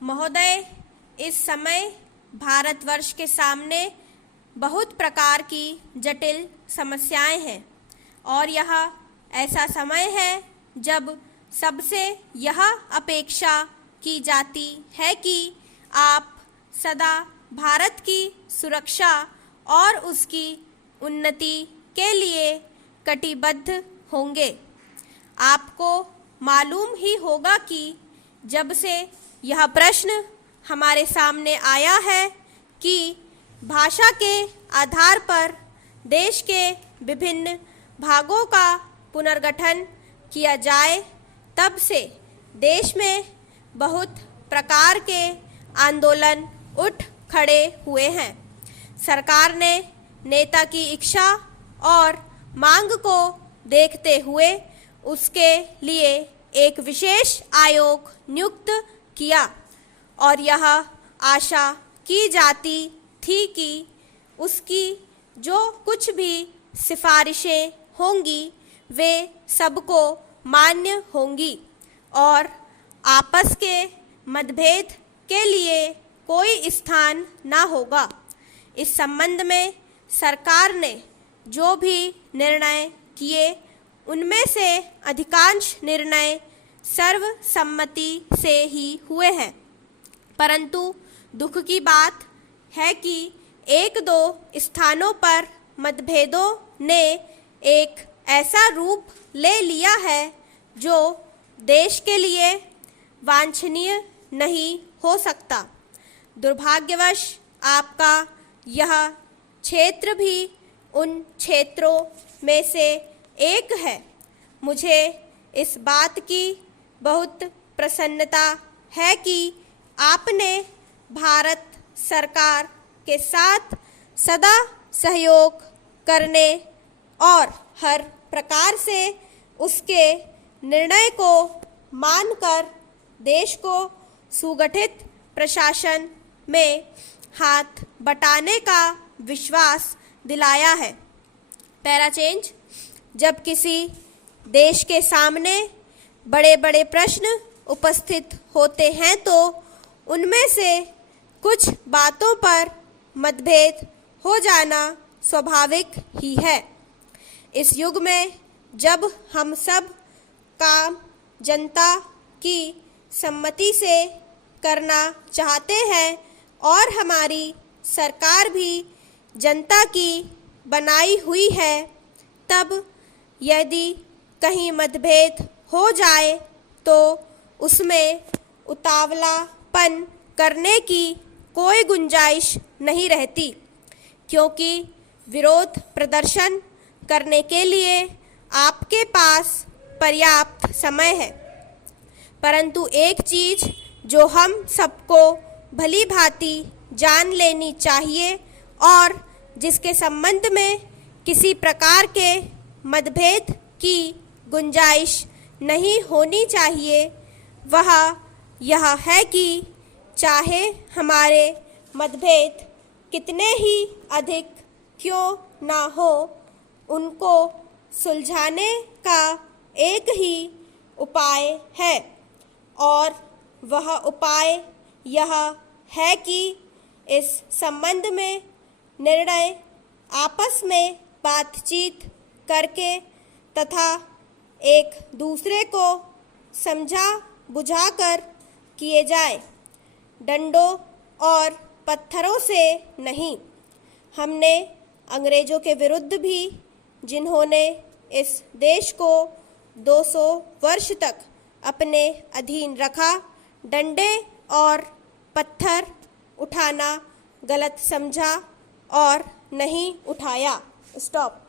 महोदय, इस समय भारतवर्ष के सामने बहुत प्रकार की जटिल समस्याएं हैं और यह ऐसा समय है जब सबसे यह अपेक्षा की जाती है कि आप सदा भारत की सुरक्षा और उसकी उन्नति के लिए कटिबद्ध होंगे। आपको मालूम ही होगा कि जब से यह प्रश्न हमारे सामने आया है कि भाषा के आधार पर देश के विभिन्न भागों का पुनर्गठन किया जाए, तब से देश में बहुत प्रकार के आंदोलन उठ खड़े हुए हैं। सरकार ने नेता की इच्छा और मांग को देखते हुए उसके लिए एक विशेष आयोग नियुक्त किया और यह आशा की जाती थी कि उसकी जो कुछ भी सिफारिशें होंगी वे सबको मान्य होंगी और आपस के मतभेद के लिए कोई स्थान न होगा। इस संबंध में सरकार ने जो भी निर्णय किए उनमें से अधिकांश निर्णय सर्वसम्मति से ही हुए हैं, परंतु दुख की बात है कि एक दो स्थानों पर मतभेदों ने एक ऐसा रूप ले लिया है जो देश के लिए वांछनीय नहीं हो सकता। दुर्भाग्यवश आपका यह क्षेत्र भी उन क्षेत्रों में से एक है। मुझे इस बात की बहुत प्रसन्नता है कि आपने भारत सरकार के साथ सदा सहयोग करने और हर प्रकार से उसके निर्णय को मानकर देश को सुगठित प्रशासन में हाथ बटाने का विश्वास दिलाया है। Para change. जब किसी देश के सामने बड़े बड़े प्रश्न उपस्थित होते हैं तो उनमें से कुछ बातों पर मतभेद हो जाना स्वाभाविक ही है। इस युग में जब हम सब काम जनता की सम्मति से करना चाहते हैं और हमारी सरकार भी जनता की बनाई हुई है, तब यदि कहीं मतभेद हो जाए तो उसमें उतावलापन करने की कोई गुंजाइश नहीं रहती, क्योंकि विरोध प्रदर्शन करने के लिए आपके पास पर्याप्त समय है। परंतु एक चीज़ जो हम सबको भली भांति जान लेनी चाहिए और जिसके संबंध में किसी प्रकार के मतभेद की गुंजाइश नहीं होनी चाहिए, वह यह है कि चाहे हमारे मतभेद कितने ही अधिक क्यों ना हो, उनको सुलझाने का एक ही उपाय है और वह उपाय यह है कि इस संबंध में निर्णय आपस में बातचीत करके तथा एक दूसरे को समझा बुझाकर किए जाए, डंडों और पत्थरों से नहीं। हमने अंग्रेज़ों के विरुद्ध भी, जिन्होंने इस देश को 200 वर्ष तक अपने अधीन रखा, डंडे और पत्थर उठाना गलत समझा और नहीं उठाया। स्टॉप।